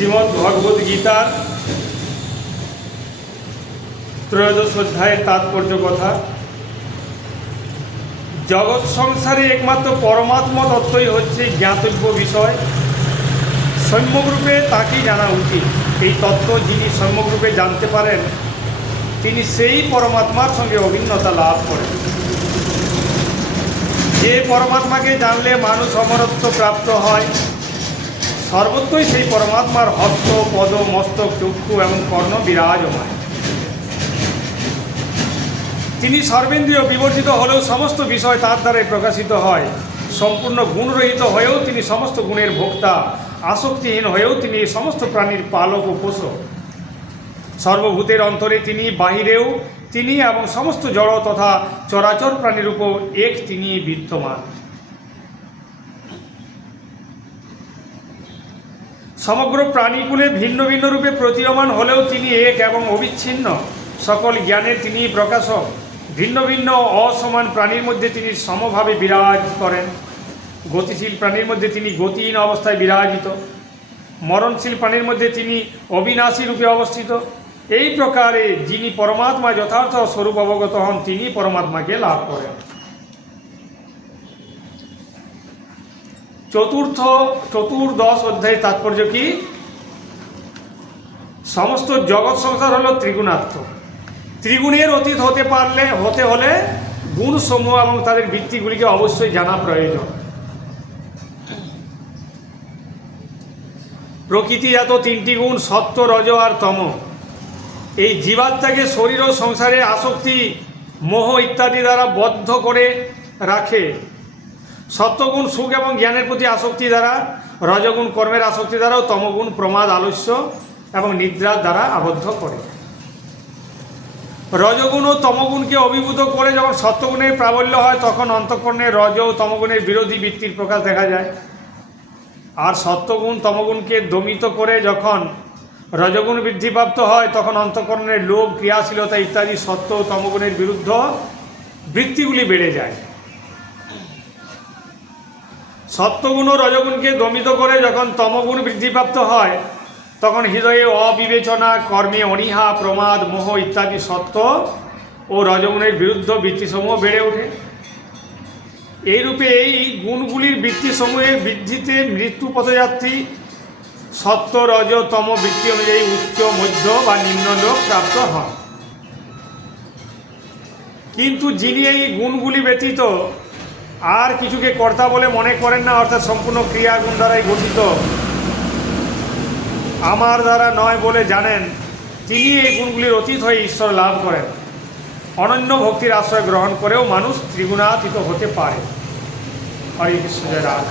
শ্রীমদ্ ভগবদ গীতার ত্রয়োদশ অধ্যায়ের তাৎপর্য কথা। জগৎ সংসারে একমাত্র পরমাত্মা তত্ত্বই হচ্ছে জ্ঞাতব্য বিষয়। সম্যকরূপে তাকেই জানা উচিত। এই তত্ত্ব যিনি সম্যকরূপে জানতে পারেন, তিনি সেই পরমাত্মার সঙ্গে অভিন্নতা লাভ করেন। যে পরমাত্মাকে জানলে মানুষ অমরত্ব প্রাপ্ত হয় সর্বত্রই সেই পরমাত্মার হস্ত, পদ, মস্তক, চক্ষু এবং কর্ণ বিরাজমান। তিনি সর্বেন্দ্রীয় বিবর্জিত হলেও সমস্ত বিষয় তার দ্বারাই প্রকাশিত হয়। সম্পূর্ণ গুণরহিত হয়েও তিনি সমস্ত গুণের ভোক্তা। আসক্তিহীন হয়েও তিনি সমস্ত প্রাণীর পালক ও পোষক। সর্বভূতের অন্তরে তিনি, বাহিরেও তিনি এবং সমস্ত জড় তথা চরাচর প্রাণীর উপর এক তিনি বিদ্যমান। সমগ্র প্রাণীকুলে ভিন্ন ভিন্ন রূপে প্রতীয়মান হলেও তিনি এক এবং অবিচ্ছিন্ন। সকল জ্ঞানের তিনি প্রকাশক। ভিন্ন ভিন্ন অসমান প্রাণীর মধ্যে তিনি সমভাবে বিরাজ করেন। গতিশীল প্রাণীর মধ্যে তিনি গতিহীন অবস্থায় বিরাজিত। মরণশীল প্রাণীর মধ্যে তিনি অবিনাশী রূপে অবস্থিত। এই প্রকারে যিনি পরমাত্মা যথার্থ স্বরূপ অবগত হন, তিনি পরমাত্মাকে লাভ করেন। চতুর্থ, চতুর্দশ অধ্যায়ের তাৎপর্য কি? সমস্ত জগৎ সংসার হলো ত্রিগুণাত্মক ত্রিগুণের অতীত হতে পারলে, হতে হলে গুণ সমূহ এবং তাদের ভিত্তিগুলিকে অবশ্যই জানা প্রয়োজন। প্রকৃতি এত তিনটি গুণ, সত্য, রজ আর তম। এই জীবাত্মাকে শরীর ও সংসারে আসক্তি, মোহ ইত্যাদি দ্বারা বদ্ধ করে রাখে। সত্যগুণ সুখ এবং জ্ঞানের প্রতি আসক্তি দ্বারা, রজগুণ কর্মের আসক্তি দ্বারাও তমগুণ প্রমাদ আলস্য এবং নিদ্রার দ্বারা আবদ্ধ করে। রজগুণ ও তমগুণকে অভিভূত করে যখন সত্যগুণের প্রাবল্য হয়, তখন অন্তঃকরণে রজ ও তমগুণের বিরোধী বৃত্তির প্রকাশ দেখা যায়। আর সত্যগুণ তমগুণকে দমিত করে যখন রজগুণ বৃদ্ধিপ্রাপ্ত হয়, তখন অন্তঃকরণের লোভ, ক্রিয়াশীলতা ইত্যাদি সত্য ও তমগুণের বিরুদ্ধ বৃত্তিগুলি বেড়ে যায়। সত্যগুণ ও রজগুণকে দমিত করে যখন তমগুণ বৃদ্ধিপ্রাপ্ত হয়, তখন হৃদয়ে অবিবেচনা, কর্মে অনীহা, প্রমাদ, মোহ ইত্যাদি সত্য ও রজগুণের বিরুদ্ধ বৃত্তিসমূহ বেড়ে ওঠে। এইরূপে এই গুণগুলির বৃত্তিসমূহের বৃদ্ধিতে মৃত্যু পথযাত্রী সত্য রজ তম বৃত্তি অনুযায়ী উচ্চ, মধ্য বা নিম্ন লোক প্রাপ্ত হয়। কিন্তু যিনি এই গুণগুলি ব্যতীত আর কিছুকে কর্তা বলে মনে করেন না, অর্থাৎ সম্পূর্ণ ক্রিয়াগুণ দ্বারাই গঠিত। আমার দ্বারা নয় বলে জানেন, তিনি এই গুণগুলির অতীত হয়ে ঈশ্বর লাভ করেন। অনন্য ভক্তির আশ্রয় গ্রহণ করেও মানুষ ত্রিগুণাতীত হতে পারে। হরে কৃষ্ণ, জয়